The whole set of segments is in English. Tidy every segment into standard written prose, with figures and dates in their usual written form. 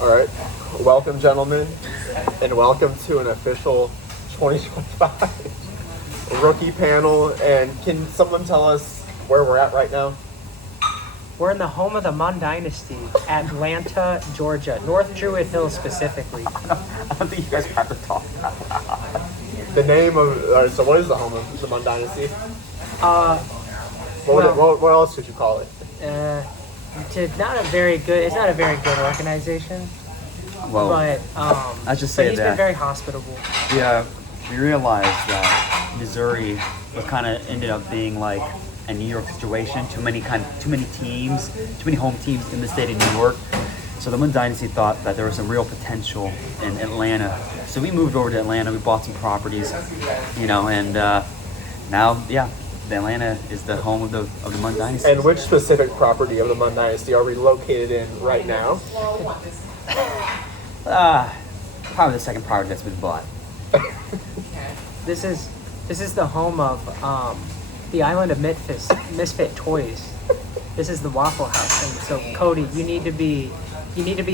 All right. Welcome, gentlemen, and welcome to an official 2025 rookie panel. And can someone tell us where we're at right now? We're in the home of the Mun Dynasty, Atlanta, Georgia, North Druid Hill specifically. I don't think you guys have to talk about The name of so what is the home of the Mun Dynasty? What else would you call it? It's not a very good organization. Well, But I just but say he's that been very hospitable. we realized that Missouri was kind of ended up being like a New York situation. Too many teams, too many home teams in the state of New York. So the Mun Dynasty thought that there was some real potential in Atlanta. So we moved over to Atlanta. We bought some properties, and now, the Atlanta is the home of the Mun Dynasty. And which specific property of the Mun Dynasty are we located in right now? Probably the second property that's been bought. This is the home of the Island of Misfit Toys. This is the Waffle House. And so Cody, you need to be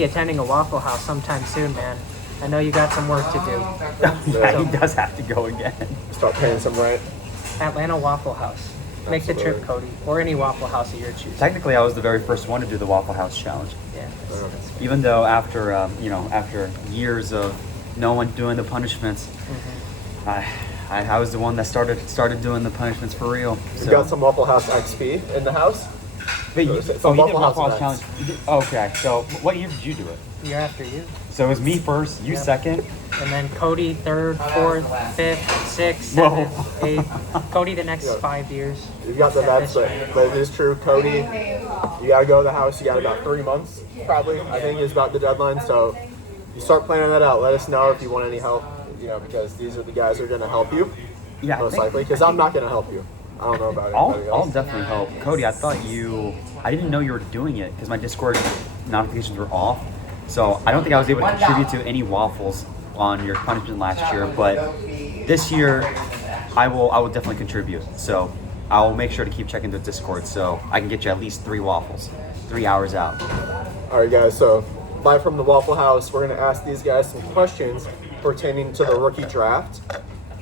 attending a Waffle House sometime soon, man. I know you got some work to do. Yeah, he does have to go again. Start paying some rent. Atlanta Waffle House. Make the trip, Cody, or any Waffle House of your choosing. Technically, I was the very first one to do the Waffle House challenge. Yeah. Even though after years of no one doing the punishments, I was the one that started doing the punishments for real. You got some Waffle House XP in the house? Wait, you It's did a Waffle Waffle House House challenge. Okay, so what year did you do it? Year after you. So it was me first, you second. And then Cody third, fourth, fifth, sixth, Whoa. seventh, eighth. Cody the next 5 years. You've got the vets, but it is true, Cody. You got to go to the house. You got about 3 months, probably. I think is about the deadline. So you start planning that out. Let us know if you want any help. Because these are the guys who are going to help you, Yeah, most likely. Because I'm not going to help you. I don't know about anybody I'll else. definitely help. Cody, I didn't know you were doing it because my Discord notifications were off. So I don't think I was able to contribute to any waffles on your punishment last year, but this year I will definitely contribute. So I'll make sure to keep checking the Discord so I can get you at least 3 waffles, 3 hours out. All right, guys. So live from the Waffle House, we're going to ask these guys some questions pertaining to the rookie draft.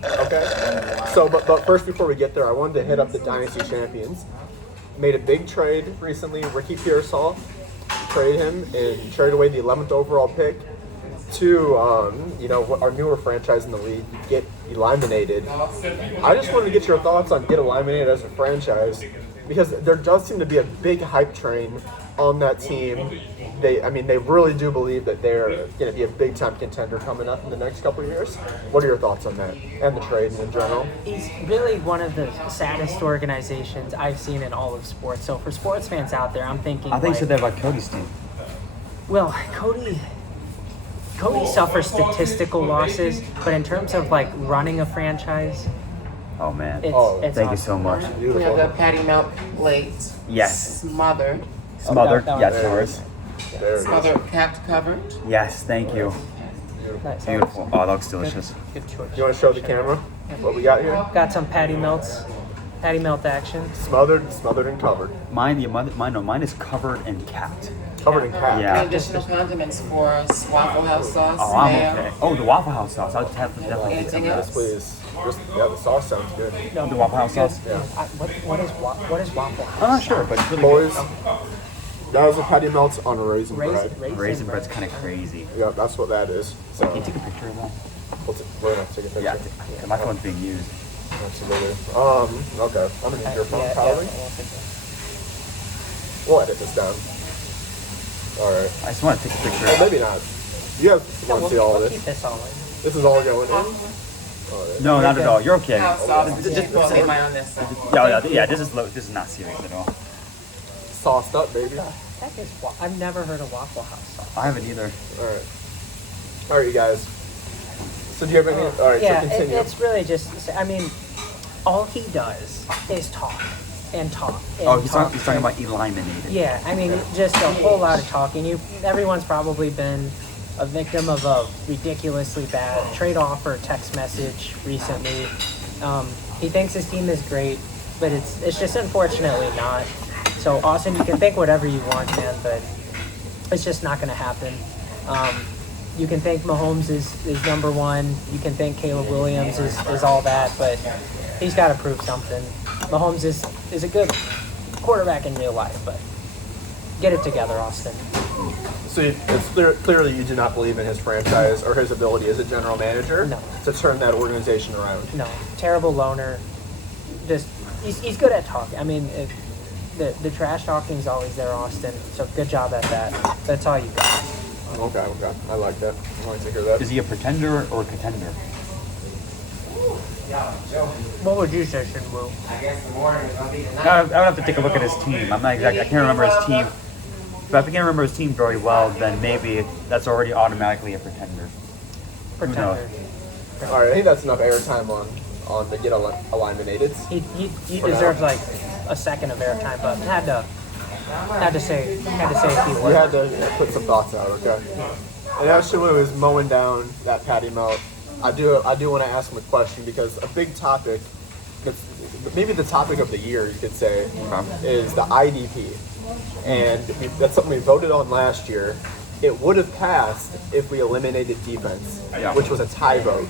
Okay. So, but first, before we get there, I wanted to hit up the Dynasty Champions. Made a big trade recently. Ricky Pearsall, trade him and trade away the 11th overall pick to our newer franchise in the league, Get Eliminated. I just wanted to get your thoughts on Get Eliminated as a franchise, because there does seem to be a big hype train on that team. They really do believe that they're going to be a big time contender coming up in the next couple of years. What are your thoughts on that and the trade in general? He's really one of the saddest organizations I've seen in all of sports. So for sports fans out there, I'm thinking. I think you said that about Cody's team. Well, Cody suffers statistical losses, but in terms of running a franchise, Oh man. it's Thank you awesome. so much. We have the Patty Melt plate. Yes. Smothered. Smothered. that Yes, was- yours. There it is. Smothered, capped, covered. Yes, thank you. Nice. Beautiful. Oh, that looks delicious. Good choice. You want to show the camera what we got here? Got some patty melt action. Smothered and covered. Mine is covered and capped. Covered in cap. Yeah. And additional condiments for us, Waffle House sauce, Oh, I'm mayo. okay. Oh, the Waffle House sauce. I'll definitely get some Anything of else? that. Please. The sauce sounds good. No, The Waffle House sauce? Yeah. What is Waffle House? I'm not sure, but it's really Boys, good. that was a patty melt on raisin bread. Raisin bread's kind of crazy. Yeah, that's what that is. So Can you take a picture of that? we're gonna take a picture. Yeah, my phone's being used. Absolutely. Okay. I'm gonna use your phone, Yeah, probably. We'll edit this down. All right. I just want to take a picture. Well, maybe not. You guys want to see all of We'll this? keep this all in. This is all going in. All right. No, not at all. You're okay. House sauce. Just put me on this side. Yeah, this is not serious at all. Sauced up, baby. That is I've never heard of Waffle House sauce. I haven't either. All right, you guys. So do you have any? All right, Yeah, so continue. it's really just. All he does is talk and talk. And Oh, he's talk talking and- about eliminated. Yeah, just a whole lot of talking. Everyone's probably been a victim of a ridiculously bad trade offer text message recently. He thinks his team is great, but it's just unfortunately not. So Austin, you can think whatever you want, man, but it's just not going to happen. You can think Mahomes is number one. You can think Caleb Williams is all that, but he's got to prove something. Mahomes is a good quarterback in real life, but get it together, Austin. So it's clearly you do not believe in his franchise or his ability as a general manager No. to turn that organization around. No, terrible loner. Just he's good at talking. I mean, the trash talking is always there, Austin. So good job at that. That's all you got. Okay. I like that. I like to hear that. Is he a pretender or a contender? What would you say, Shinwoo? I would have to take a look at his team. I'm not exactly. I can't remember his team. But if I can't remember his team very well, then maybe that's already automatically a pretender. Pretender. All right, I think that's enough airtime on the get eliminated. He deserves like a second of airtime, but had to say a few You words. had to put some thoughts out, okay? And as Shimu is mowing down that patty melt, I do want to ask him a question because a big topic, maybe the topic of the year, you could say, is the IDP. And that's something we voted on last year. It would have passed if we eliminated defense, which was a tie vote.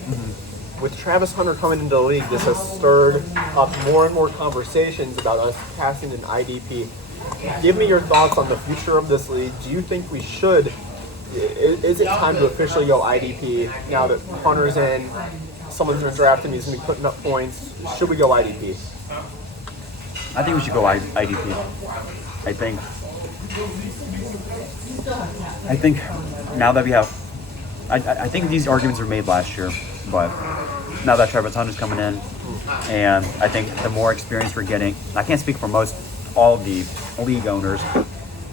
With Travis Hunter coming into the league, this has stirred up more and more conversations about us passing an IDP. Give me your thoughts on the future of this league. Do you think we should? Is it time to officially go IDP now that Hunter's in? Someone's going to draft him. He's going to be putting up points. Should we go IDP? I think we should go IDP. I think now that we have, I think these arguments were made last year, but now that Travis Hunter's coming in, and I think the more experience we're getting, I can't speak for all of the league owners,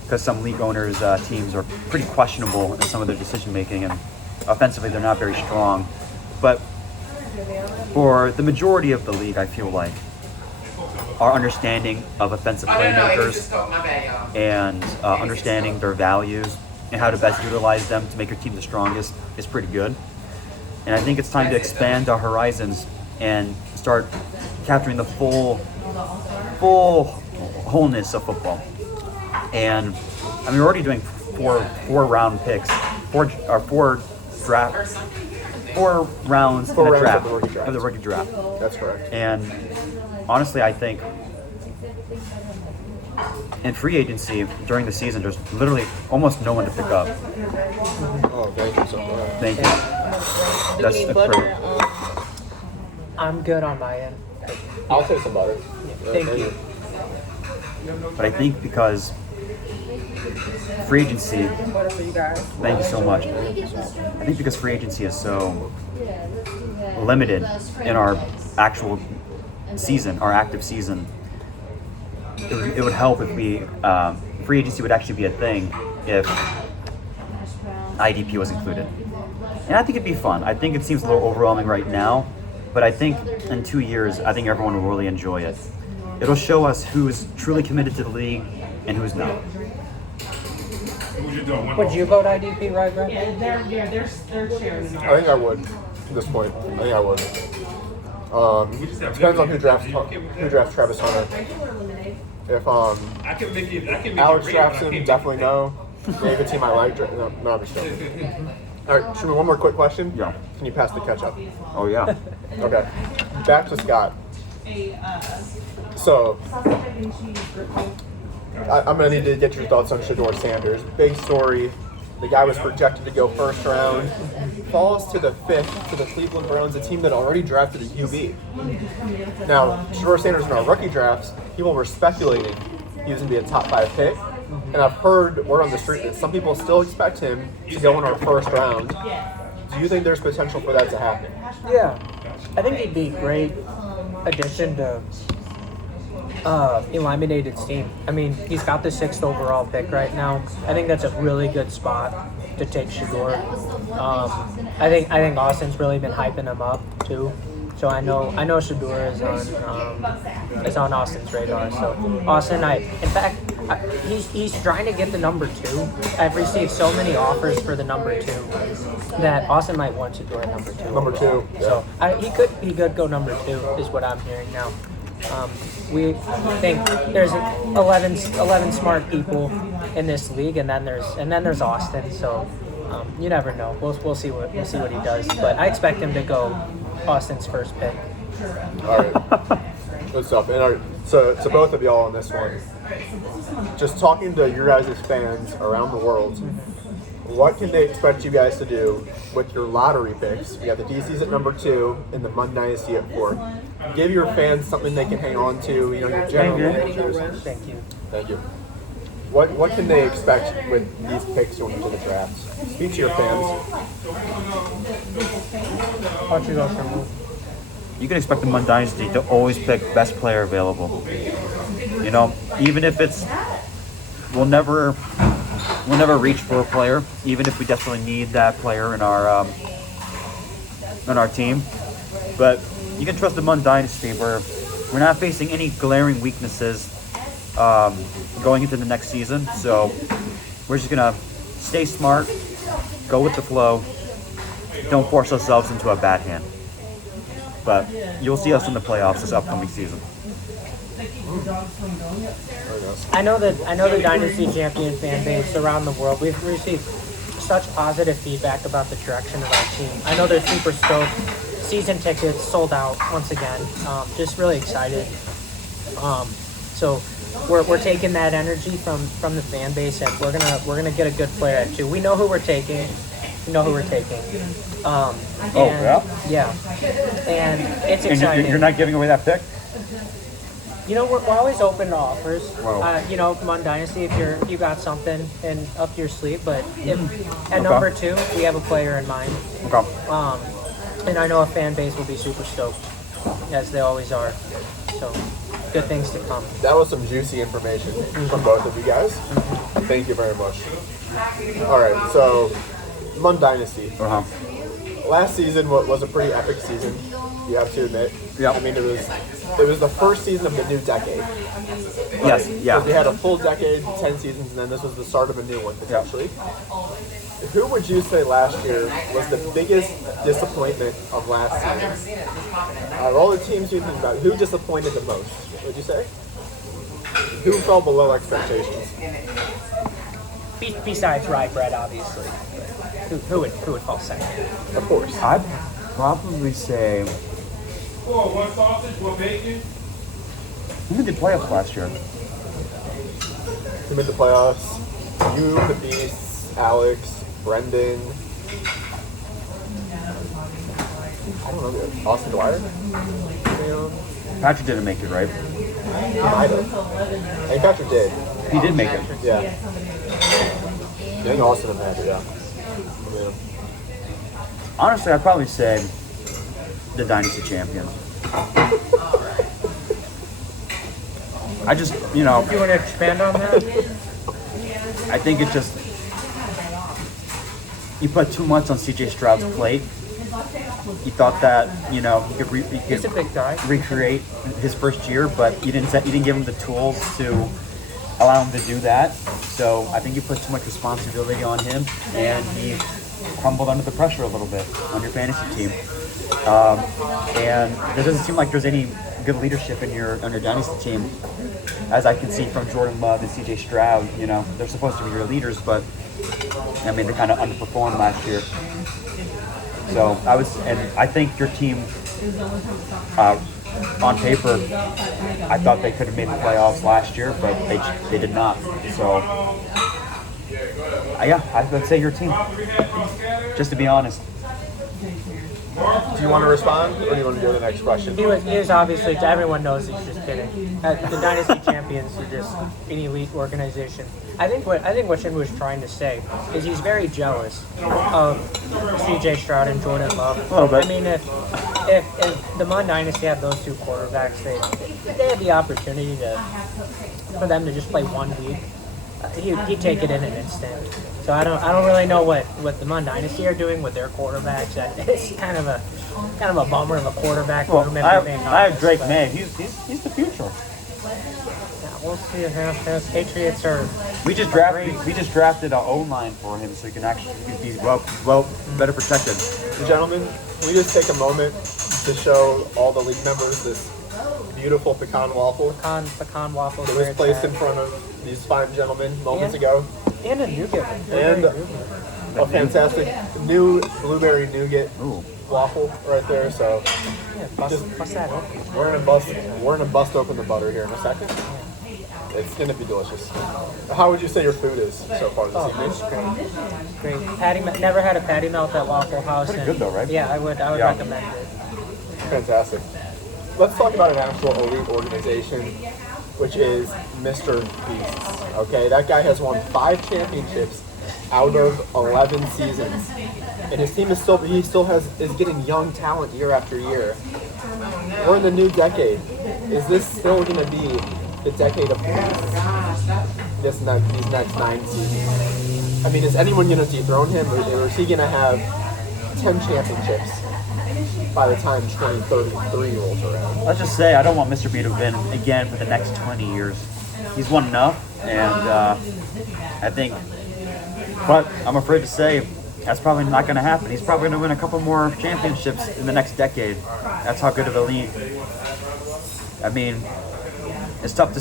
because some league owners' teams are pretty questionable in some of their decision making, and offensively they're not very strong. But for the majority of the league, I feel like our understanding of offensive playmakers and understanding their values and how to best utilize them to make your team the strongest is pretty good. And I think it's time to expand our horizons and start capturing the full wholeness of football. And I mean, we're already doing four round picks, four rounds in a draft of the rookie draft. That's correct. And honestly, I think in free agency during the season, there's literally almost no one to pick up. Oh, thank you so much. Thank you. That's perfect. I'm good on my end. I'll take some butter. Thank you. But I think because free agency, thank you so much. I think because free agency is so limited in our actual season, our active season, it would help if free agency would actually be a thing if IDP was included. And I think it'd be fun. I think it seems a little overwhelming right now, but I think in 2 years, I think everyone will really enjoy it. It'll show us who's truly committed to the league and who's not. Would you vote IDP, right, Brett? I think I would at this point. I think I would. Depends on who drafts Travis Hunter. If Alex drafts him, definitely no. David team I like. No, I'm just joking. All right, Shimon, one more quick question. Yeah. Can you pass the ketchup? Oh yeah. Okay. Back to Scott. So, I'm going to need to get your thoughts on Shedeur Sanders. Big story. The guy was projected to go first round. Falls to the fifth to the Cleveland Browns, a team that already drafted a QB. Now, Shedeur Sanders in our rookie drafts, people were speculating he was going to be a top 5 pick. And I've heard word on the street that some people still expect him to go in our first round. Do you think there's potential for that to happen? Yeah. I think he'd be a great addition to Eliminated's team. I mean, he's got the 6th overall pick right now. I think that's a really good spot to take Shedeur. I think Austin's really been hyping him up too. So I know Shedeur is on Austin's radar. So Austin, he's trying to get the number 2. I've received so many offers for the number 2 that Austin might want Shedeur at number 2. Number 2. Yeah. So he could go number 2 is what I'm hearing now. We think there's 11 smart people in this league, and then there's Austin. So You never know. We'll see what he does. But I expect him to go Austin's first pick. All right. Good stuff. And so to both of y'all on this one, just talking to your guys' fans around the world, what can they expect you guys to do with your lottery picks? You have the DCs at number 2 and the Mun Dynasty at 4. Give your fans something they can hang on to, your general managers. Thank you. Thank you. What can they expect with these picks going into the draft? Speak to your fans. Why don't you go for You can expect the Mun Dynasty to always pick best player available. Even if we'll never reach for a player, even if we definitely need that player in our team. But you can trust the Mun Dynasty where we're not facing any glaring weaknesses going into the next season. So we're just gonna stay smart, go with the flow, don't force ourselves into a bad hand. But you'll see us in the playoffs this upcoming season. I know the Dynasty Champion fan base around the world. We've received such positive feedback about the direction of our team. I know they're super stoked. Season tickets sold out once again. Just really excited. So we're taking that energy from the fan base, and we're gonna get a good player at 2. We know who we're taking. Yeah, and it's exciting. And you're not giving away that pick? We're always open to offers. Wow. Mun Dynasty, if you got something up your sleeve. But at number 2, we have a player in mind. Okay. And I know a fan base will be super stoked, as they always are. So, good things to come. That was some juicy information from both of you guys. Thank you very much. All right, so Mun Dynasty. Uh-huh. Last season was a pretty epic season, you have to admit. Yeah. I mean, it was the first season of the new decade. Yes, yeah. We had a full decade, 10 seasons, and then this was the start of a new one, potentially. Who would you say last year was the biggest disappointment of last season? Out of all the teams you think about, who disappointed the most, would you say? Who fell below expectations? Besides Rye Bread, obviously. Who would fall second? Of course. I'd probably say One sausage, one bacon. who did the playoffs last year? Who made the playoffs? You, the Beast, Alex, Brendan. I don't know. Austin Dwyer? Patrick didn't make it, right? He might have. I think Patrick did. He did make it. Yeah. I think Austin had it, yeah. Honestly, I'd probably say the Dynasty champions. I just, You want to expand on that? I think it just, you put too much on CJ Stroud's plate. You thought that, he could, He's a big guy. recreate his first year, but you didn't give him the tools to allow him to do that. So I think you put too much responsibility on him, and he crumbled under the pressure a little bit on your fantasy team. And there doesn't seem like there's any good leadership on your dynasty team, as I can see from Jordan Love and CJ Stroud. They're supposed to be your leaders, but I mean, they kind of underperformed last year. So I think your team, on paper, I thought they could have made the playoffs last year, but they did not. So, yeah, I would say your team, just to be honest. Do you want to respond, or do you want to go to the next question? He was obviously, everyone knows he's just kidding. The Dynasty Champions are just an elite organization. I think what Shin was trying to say is he's very jealous of CJ Stroud and Jordan Love. A little bit. I mean, if the Mun Dynasty had those two quarterbacks, they had the opportunity for them to just play 1 week. He'd take it in an instant. So I don't really know what the Mun Dynasty are doing with their quarterbacks. It's kind of a bummer of a quarterback. Well, room I in main have office, Drake but, May. He's the future. yeah, we'll see. The Patriots are. We just drafted an O-line for him, so he can be well better protected. Gentlemen, can we just take a moment to show all the league members this beautiful pecan waffle Pecan waffles. that where was it's placed at. in front of these fine gentlemen moments And- ago? And a new given. And a fantastic new blueberry nougat Ooh. waffle right there. So Yeah, bust that open. we're gonna bust open the butter here in a second. It's gonna be delicious. How would you say your food is so far this evening? It's great. Never had a patty melt at Waffle House. Pretty and good though, right? Yeah, I would Yeah. recommend it. Fantastic. Let's talk about an actual elite organization, which is Mr. Beasts. Okay, that guy has won 5 championships out of 11 seasons, and his team is is getting young talent year after year. We're in the new decade. Is this still going to be the decade of Beasts? These next 9 seasons. I mean, is anyone going to dethrone him, or is he going to have 10 championships by the time 2033 rolls around? Let's just say I don't want Mr. B to win again for the next 20 years. He's won enough, and I think, but I'm afraid to say that's probably not going to happen. He's probably going to win a couple more championships in the next decade. That's how good of a lead. I mean, it's tough to.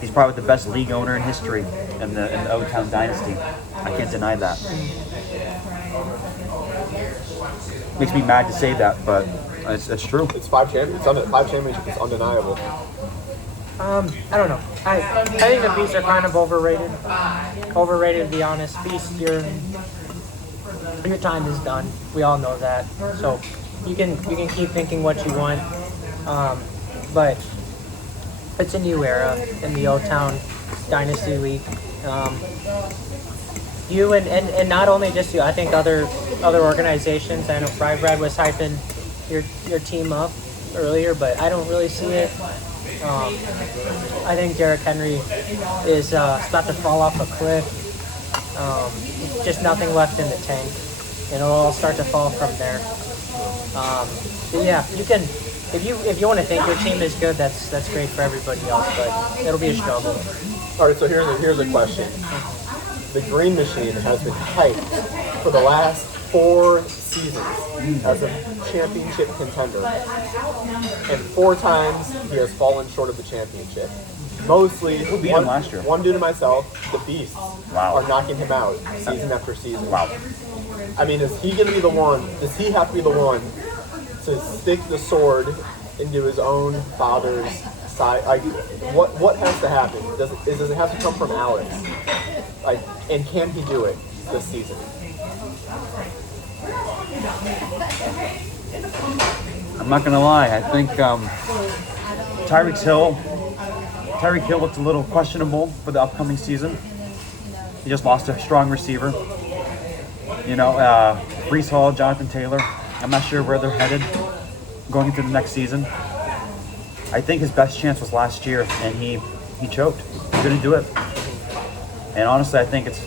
He's probably the best league owner in history in the O-Town dynasty. I can't deny that. Makes me mad to say that, but it's true. It's 5 championships. 5 championships is undeniable. I don't know. I think the Beasts are kind of overrated. Overrated, to be honest. Beast, your time is done. We all know that. So you can keep thinking what you want, but it's a new era in the O-Town Dynasty League. You and not only just you, I think other organizations. I know Fry Bread was hyping your team up earlier, but I don't really see it. I think Derrick Henry is about to fall off a cliff. Just nothing left in the tank, and it'll all start to fall from there. But yeah, you can if you want to think your team is good, that's great for everybody else, but it'll be a struggle. All right, so here's a question. The Green Machine has been hyped for the last 4 seasons as a championship contender, and 4 times he has fallen short of the championship. Mostly, Who beat him last year? One due to myself, the Beasts Wow. are knocking him out season after season. Wow. I mean, is he going to be the one? Does he have to be the one to stick the sword into his own father's side? Like, what has to happen? Does it have to come from Alex? Like, and can he do it this season? I'm not gonna lie. I think Tyreek Hill looked a little questionable for the upcoming season. He just lost a strong receiver. You know, Brees Hall, Jonathan Taylor. I'm not sure where they're headed going into the next season. I think his best chance was last year, and he choked. He couldn't do it. And honestly, I think it's.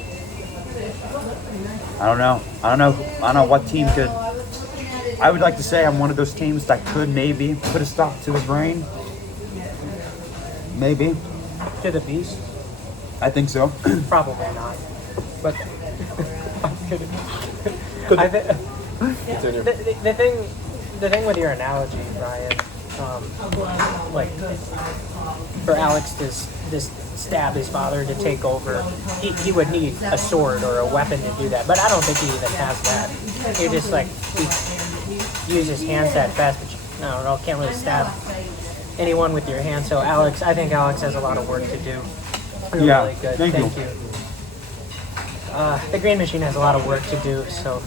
I don't know what team could. I would like to say I'm one of those teams that could maybe put a stop to his reign. Maybe. To the Beast, I think so. probably not. But I Continue. the thing with your analogy, Brian, like for Alex to stab his father to take over, he would need a sword or a weapon to do that. But I don't think he even has that. He just he uses his hands that fast, but I don't know, can't really stab anyone with your hands. So I think Alex has a lot of work to do. Really, Yeah, really good. thank you. The Green Machine has a lot of work to do, so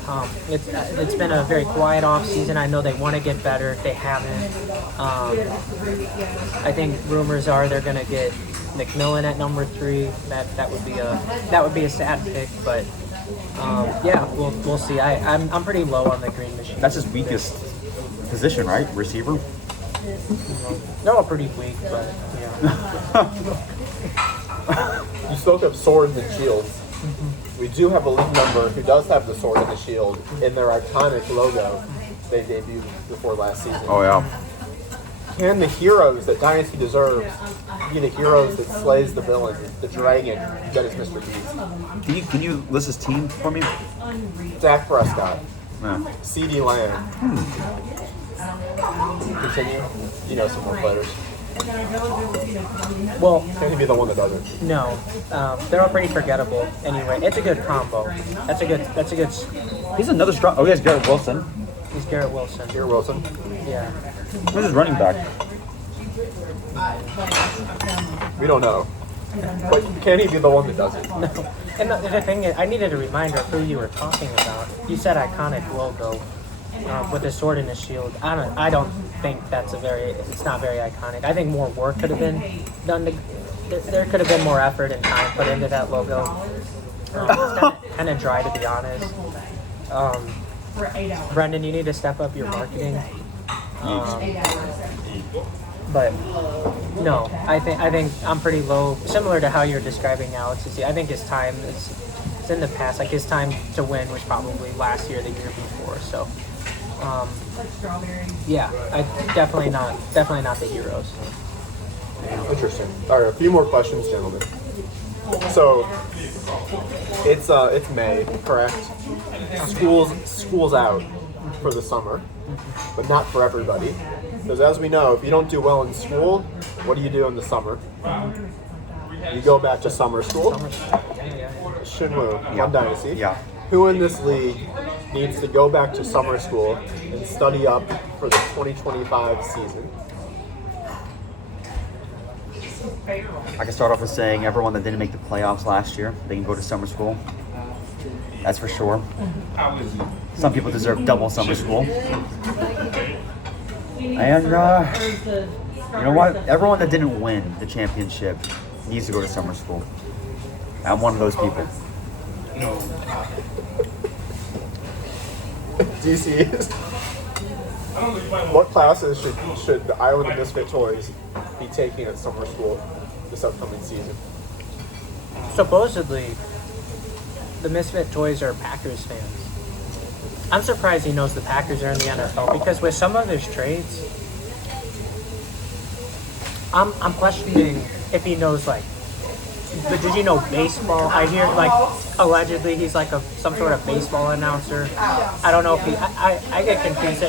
it's been a very quiet off season. I know they want to get better. They haven't. I think rumors are they're going to get McMillan at number 3. That would be a sad pick, but yeah, we'll see. I'm pretty low on the Green Machine. That's his weakest position, right? Receiver. They're all pretty weak, but yeah. You spoke of swords and shields. We do have a league member who does have the sword and the shield in their iconic logo they debuted before last season. Oh yeah. Can the heroes that Dynasty deserves be the heroes that slays the villain, the dragon that is Mr. Beast? Can you list his team for me? Dak Prescott, Yeah. CeeDee Lamb. Continue. You know some more players. Well, Can he be the one that doesn't? no, they're all pretty forgettable. Anyway, it's a good combo. That's a good. He's another strong. Oh, he has Garrett Wilson. He's Garrett Wilson. Here, Wilson. Yeah. Who's his running back? We don't know. But can he be the one that doesn't? No. And the thing is, I needed a reminder of who you were talking about. You said iconic logo with the sword and the shield. I don't think it's not very iconic. I think more work could have been done. There could have been more effort and time put into that logo. It's kind of dry, to be honest. Brendan, you need to step up your marketing. But no, I think I'm pretty low, similar to how you're describing Alex. I think his time is in the past. Like his time to win was probably last year, the year before. So, yeah, definitely not the heroes. Interesting. All right, a few more questions, gentlemen. So it's May, correct? School's out for the summer, but not for everybody. Because as we know, if you don't do well in school, what do you do in the summer? You go back to summer school. Shinwoo, Yeah. One Dynasty. Yeah. Who in this league needs to go back to summer school and study up for the 2025 season? I can start off with saying everyone that didn't make the playoffs last year, they can go to summer school. That's for sure. Some people deserve double summer school. And you know what? Everyone that didn't win the championship needs to go to summer school. I'm one of those people. DC, what classes should the Iowa the Misfit Toys be taking at summer school this upcoming season? Supposedly, the Misfit Toys are Packers fans. I'm surprised he knows the Packers are in the NFL because with some of his trades, I'm questioning if he knows but did you know baseball? I hear allegedly he's like some sort of baseball announcer. I don't know if I get confused.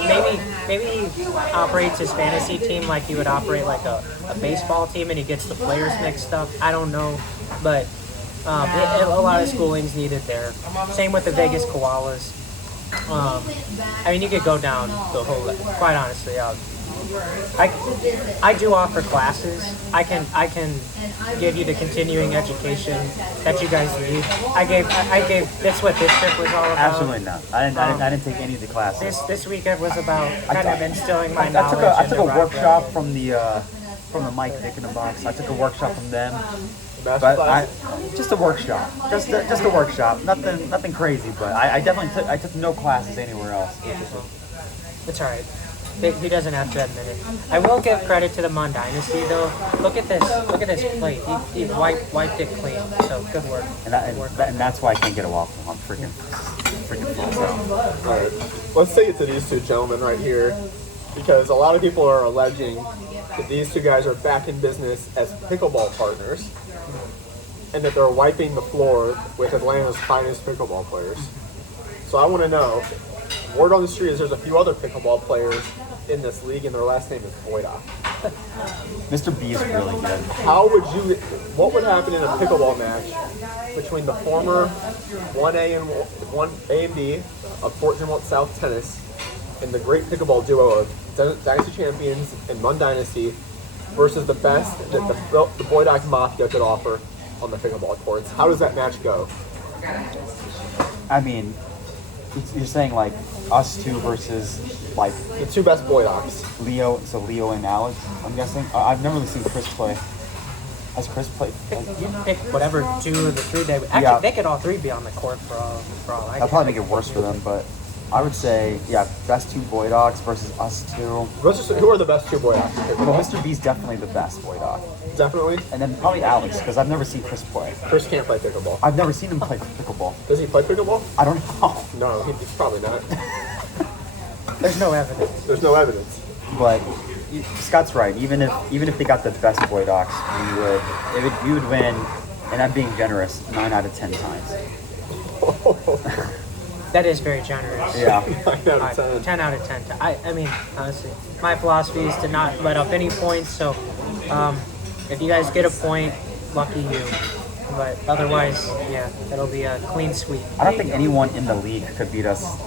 Maybe he operates his fantasy team like he would operate like a baseball team and he gets the players mixed up. I don't know, but a lot of schooling's needed there. Same with the Vegas Koalas. I mean, you could go down the whole. Quite honestly, I do offer classes. I can give you the continuing education that you guys need. I gave. That's what this trip was all about. Absolutely not. I didn't take any of the classes. This weekend was about kind of instilling my I knowledge. took a into rock workshop rap. from the Mike Dick in the Box. I took a workshop from them. Master But class? just a workshop, just a workshop, nothing crazy. But I definitely took no classes anywhere else. It's alright. He doesn't have to admit it. I will give credit to the Mon Dynasty though. Look at this plate. He wiped it clean. So good work. Mm-hmm. And that's why I can't get a waffle. I'm freaking full. So. All right, let's take it to these two gentlemen right here, because a lot of people are alleging that these two guys are back in business as pickleball partners, and that they're wiping the floor with Atlanta's finest pickleball players. So I want to know, word on the street is there's a few other pickleball players in this league, and their last name is Boyda. Mr. B is really good. What would happen in a pickleball match between the former 1A and B of Fort Zumwalt South Tennis and the great pickleball duo of Dynasty Champions and Mun Dynasty versus the best that the Boydock Mafia could offer on the pickleball courts? How does that match go? I mean, you're saying like us two versus like The two best Boydocks. Leo and Alex, I'm guessing. I've never really seen Chris play. Has Chris played? You pick whatever two of the three they would. Actually, Yeah. they could all three be on the court for all I That'll probably make it worse for them, but I would say, yeah, best two Boy Dogs versus us two. Who are the best two Boydocks in Well, pickleball? Mr. B's definitely the best Boy Dog. Definitely. And then probably Alex, because I've never seen Chris play. Chris can't play pickleball. I've never seen him play pickleball. Does he play pickleball? I don't know. No, he's probably not. There's no evidence. There's no evidence. But Scott's right. Even if they got the best Boy Dogs, we would win, and I'm being generous, 9 out of 10 times. That is very generous. Yeah. 9 out of 10. 10 out of 10. I mean, honestly, my philosophy is to not let up any points. So If you guys get a point, lucky you. But otherwise, yeah, it'll be a clean sweep. I don't think anyone in the league could beat us.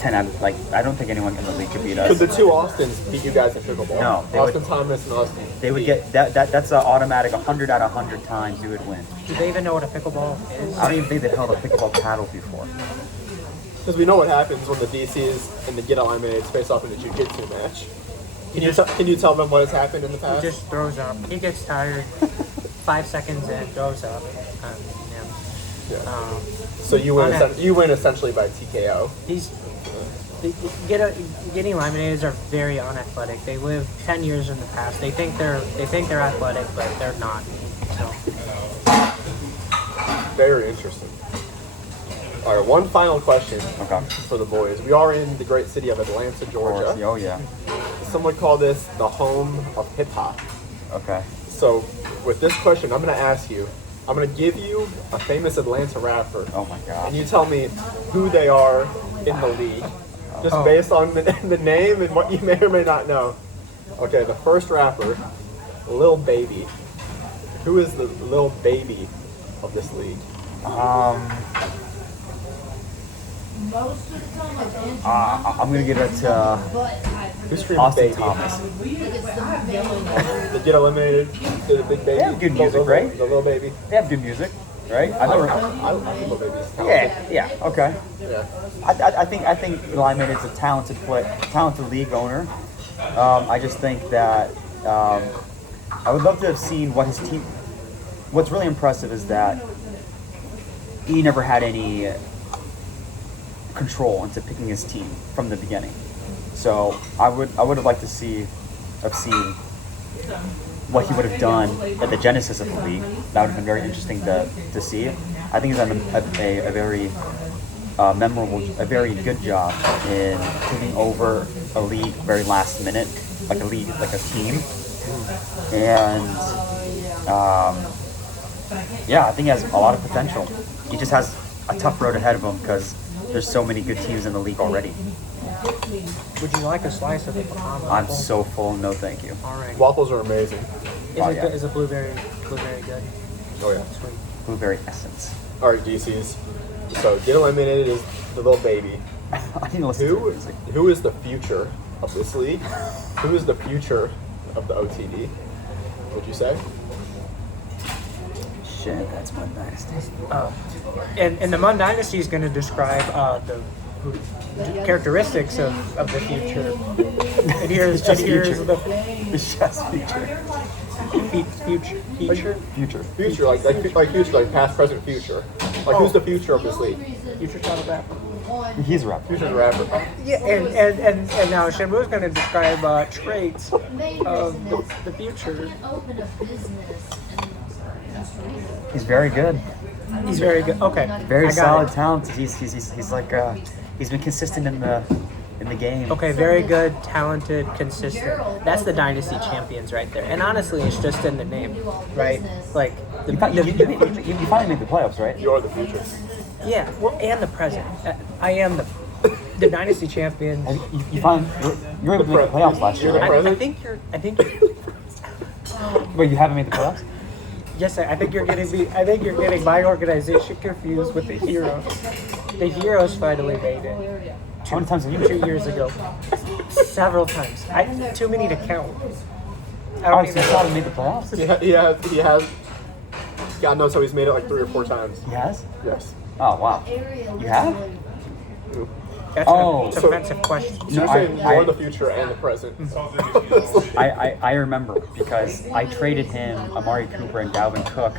10 out. Like I don't think anyone in the league could beat Could us. the two Austins beat you guys in pickleball? No, they Austin would- Thomas and Austin. They would get that's an automatic 100 out of 100 times we would win. Do they even know what a pickleball is? I don't even think they've held a pickleball paddle before. Because we know what happens when the DCs and the Get Eliminated face off in a jiu-jitsu match. Can you tell them what has happened in the He past? just throws up. He gets tired. 5 seconds in, throws up. Yeah. Yeah. So you win. You win essentially by TKO. These getting eliminated are very unathletic. They live 10 years in the past. They think they're athletic, but they're not. So Very interesting. All right, one final question Okay. for the boys. We are in the great city of Atlanta, Of course. Georgia. Oh yeah. Some would call this the home of hip hop. Okay. So, with this question, I'm going to ask you. I'm going to give you a famous Atlanta rapper, Oh my and god. you tell me who they are in the league, just based on the name and what you may or may not know. Okay, the first rapper, Lil Baby. Who is the Lil Baby of this league? I'm gonna give it to Who's screaming Austin Baby? Thomas. The Get Eliminated, the Big Baby. They have good music, right? The Lil Baby. They have good music, right? I think Lil Baby's talented. Yeah. Okay. Yeah. I think Lyman is a talented league owner. I just think that I would love to have seen what his team. What's really impressive is that he never had any control into picking his team from the beginning. So I would have liked to seen what he would have done at the genesis of the league. That would have been very interesting to see. I think he's done a very a very good job in taking over a league very last minute, like a team. And yeah, I think he has a lot of potential. He just has a tough road ahead of him because there's so many good teams in the league already. would you like a slice of the pecan? I'm waffle? so full, no thank you. All right. Waffles are amazing. Oh, Is it yeah. good? Is a blueberry good? Oh yeah. Sweet. Blueberry essence. All right, DCs. So Get Eliminated is the Lil Baby. I need to listen to music. Who is the future of this league? Who is the future of the OTD? Would you say? Shit, that's my dynasty. And the Mun Dynasty is going to describe the characteristics of the future. It here's future. the It's just future. future. Future, like future, like past, present, future. Like who's the future of this league? Future title rapper. He's a rapper. Future's a rapper. Yeah, and now Shamu's going to describe traits of the future. He's very good. He's very good. Okay, Very I got solid, it. talented. He's like he's been consistent in the game. Okay, very good, talented, consistent. That's the Dynasty champions right there. And honestly, it's just in the name, right? Like the, You finally made the playoffs, right? You're the future. yeah, well, and the present. I am the Dynasty champions. You finally you're able to make the playoffs last year, right? I think you're. But you haven't made the playoffs. Yes, I think you're getting my organization confused with the Heroes. The Heroes finally made it. How many times have you made 2 it? years ago. Several times. Too many to count. I Oh, don't so even you haven't made the playoffs? He has. God knows how he's made it like 3 or 4 times. He has? Yes. Oh wow. You have? That's Oh, an so- offensive question. So you're saying you're the future and the present. I remember because I traded him Amari Cooper and Dalvin Cook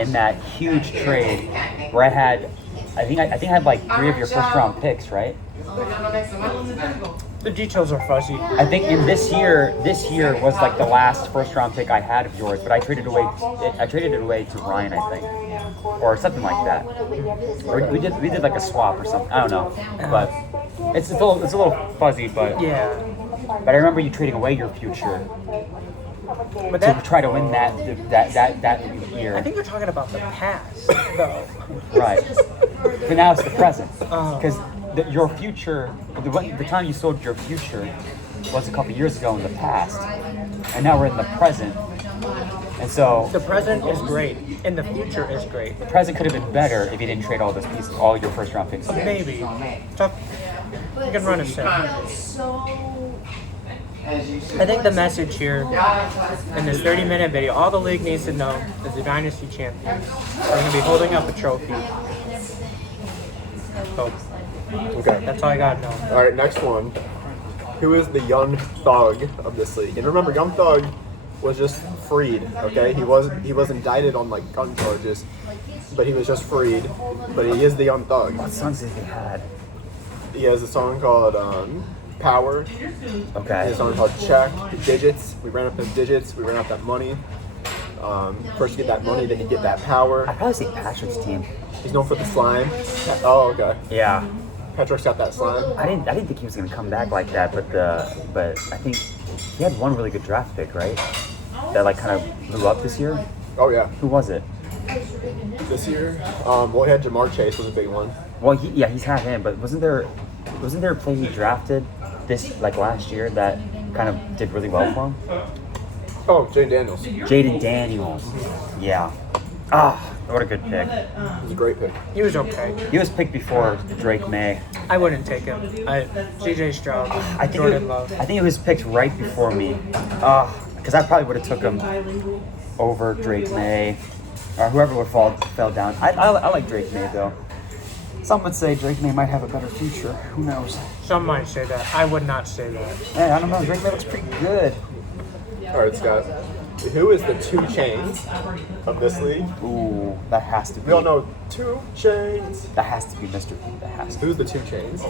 in that huge trade where I think I had like 3 of your first round picks, right? The details are fuzzy. I think in this year was like the last first round pick I had of yours, but I traded it away to Ryan, I think, or something like that. Or we did like a swap or something. I don't know, but it's a little fuzzy, but Yeah. I remember you trading away your future But to that, try to win that year. I think you're talking about the past, though. Right. But now it's the present. Oh. Because your future, the time you sold your future was a couple years ago in the past. and now we're in the present. And so The present is great, and the future is great. the present could have been better if you didn't trade all those pieces, all your first round picks. Maybe. Tough. You can run a set. I think the message here in this 30-minute video, all the league needs to know is the Dynasty champions are going to be holding up a trophy. So Okay. that's all I got to know. All right, next one. Who is the young thug of this league? And remember, Young Thug was just freed. Okay, he was indicted on like gun charges, but he was just freed. But he is the Young Thug. What songs did they had? He has a song called Power. He Okay. has a song called Check. Digits. We ran up them digits. We ran up that money. First you get that money, then you get that power. I'd probably say Patrick's team. He's known for the slime. Oh, okay. Yeah. Patrick's got that slime. I didn't think he was gonna come back like that, but I think he had one really good draft pick, right? That like kind of blew up this year. Oh yeah. Who was it? This year, well, he had Jamar Chase was a big one. Well, he's had him, but wasn't there a player he drafted this like last year that kind of did really well for him? Oh, Jane Daniels. Jaden Daniels. Yeah. Ah, what a good pick. He's a great pick. He was okay. He was picked before Drake May. I wouldn't take him. CJ Stroud, I think Jordan Love. he was picked right before me. Because I probably would have took him over Drake May or whoever would fell down. I like Drake May though. Some would say Drake May might have a better future. Who knows? Some might say that. I would not say that. Hey, I don't know. Drake May looks pretty good. All right, Scott. Who is the 2 Chainz of this league? Ooh, that has to be. We all know 2 Chainz. That has to be Mr. P. That has to. Who's the 2 Chainz?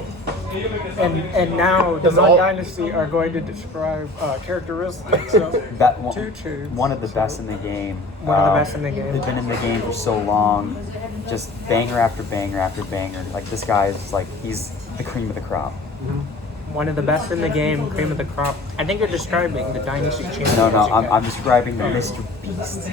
And now the Does Mud all- Dynasty are going to describe characteristics of That one, two Chainz. one of the best in the game. One of the best in the game. They've been in the game for so long, just banger after banger after banger. Like this guy is like he's the cream of the crop. One of the best in the game, cream of the crop. I think you're describing the Dynasty champions. No, again. I'm describing the Mr. Beast.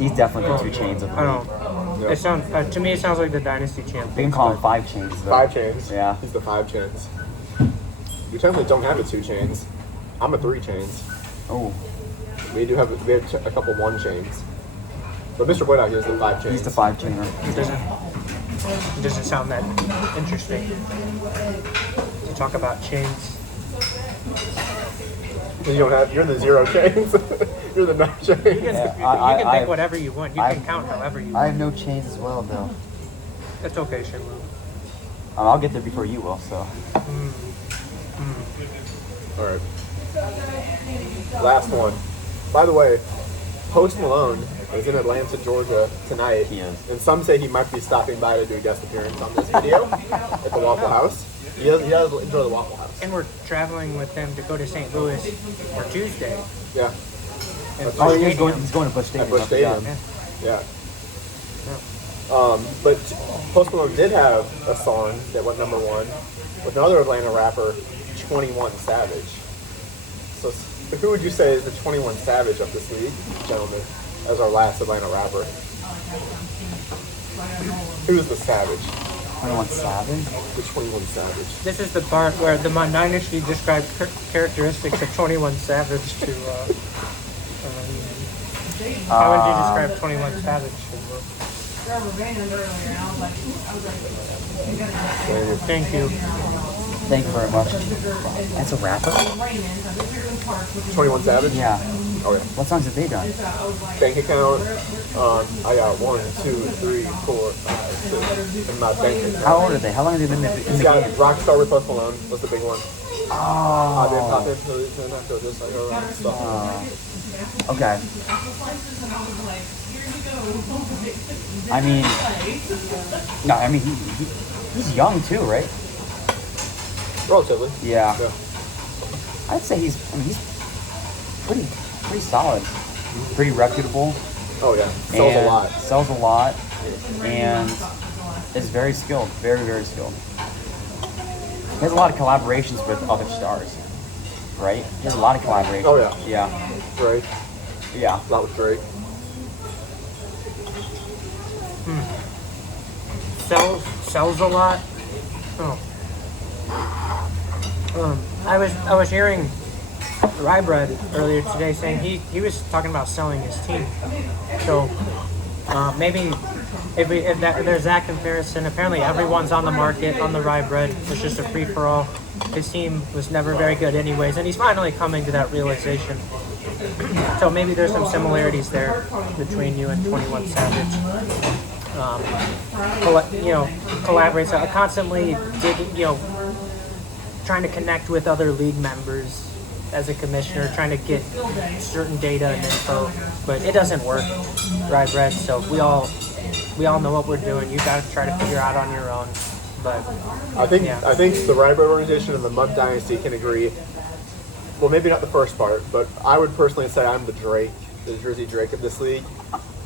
He's definitely the 2 Chainz of the I league. don't know. Yeah. It sounds to me. It sounds like the Dynasty champion. They can call him 5 Chainz. Though. 5 Chainz. Yeah. He's the 5 Chainz. You technically don't have a 2 Chainz. I'm a 3 Chainz. Oh, We have a couple 1 Chainz. But Mr. Boyd out here is the 5 Chainz. he's the 5 Chainer. It doesn't sound that interesting to talk about chains. You don't have. You're the 0 Chainz. You're the 9 You Chainz. can, Yeah, you can I- think whatever you want. You I- can count however you I want. have no chains as well, though. That's okay, Shinwu. I'll get there before you will. So All right. Last one. By the way, Post Malone is in Atlanta, Georgia tonight. He is. And some say he might be stopping by to do a guest appearance on this video at the Waffle House. He does enjoy the Waffle House. And we're traveling with them to go to St. Louis for Tuesday. Yeah. And That's oh, right. he's going to Busch Stadium. At Busch I forgot. Stadium. Yeah. Yeah. But Post Malone did have a song that went #1 with another Atlanta rapper, 21 Savage. So who would you say is the 21 Savage of this league, gentlemen, as our last Atlanta rapper? Who is the Savage? 21 Savage. The 21 Savage. This is the part where the Mon Dynasty described characteristics of 21 Savage to. How would you describe 21 Savage? Thank you. Thank you very much. That's a rapper? 21 Savage? Yeah. Okay. What songs have they done? Bank account. I got 1, 2, 3, 4, 5, 6 in my bank account. How old are they? How long have they been in He's the got game? Rockstar with Post Malone was the big one. I've been Oh. popping pills and I feel just like a rock star. Okay. I mean, no, I mean he's young too, right? Relatively. Yeah. Yeah. I'd say he's pretty solid, pretty reputable. Oh yeah. Sells a and lot. Sells a lot, and is very skilled, very very skilled. He has a lot of collaborations with other stars, right? He has a lot of collaborations. Oh, yeah. Yeah. Drake. Yeah. A lot with Drake. Sells a lot. Oh. I was hearing Rybread earlier today saying he was talking about selling his team. So maybe if there's that comparison, apparently everyone's on the market on the Rybread. It's just a free for all. His team was never very good anyways, and he's finally coming to that realization. So maybe there's some similarities there between you and 21 Savage. Collaborates, constantly digging, trying to connect with other league members as a commissioner, trying to get certain data and info, but it doesn't work, Rybread. So we all know what we're doing. You got to try to figure out on your own. But I think yeah. the Rybread organization and the Mud Dynasty can agree. Well, maybe not the first part, but I would personally say I'm the Jersey Drake of this league.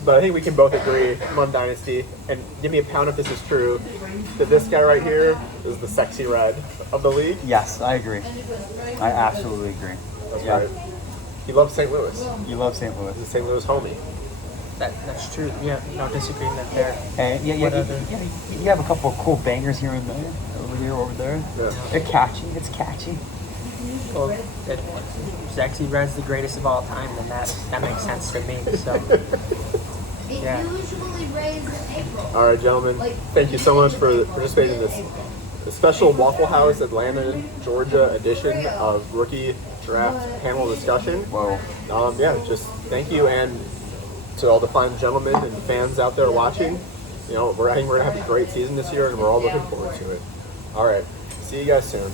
But I think we can both agree, Mud Dynasty, and give me a pound if this is true, that this guy right here is the sexy red of the league. Yes, I agree. I absolutely agree. That's Yeah. right. He loves St. Louis. You love St. Louis. He's a St. Louis homie. That's true. Yeah, no disagreement there. And you have a couple of cool bangers here and there, over here, over there. Yeah. They're catchy. It's catchy. Well, if Sexy Red's the greatest of all time, then that makes sense to me. So yeah. Usually raised in April. All right, gentlemen. Thank you so much for participating in this special Waffle House Atlanta, Georgia edition of Rookie Draft Panel Discussion. Whoa. Just thank you, and to all the fine gentlemen and fans out there watching. I think we're gonna have a great season this year, and we're all looking forward to it. All right, see you guys soon.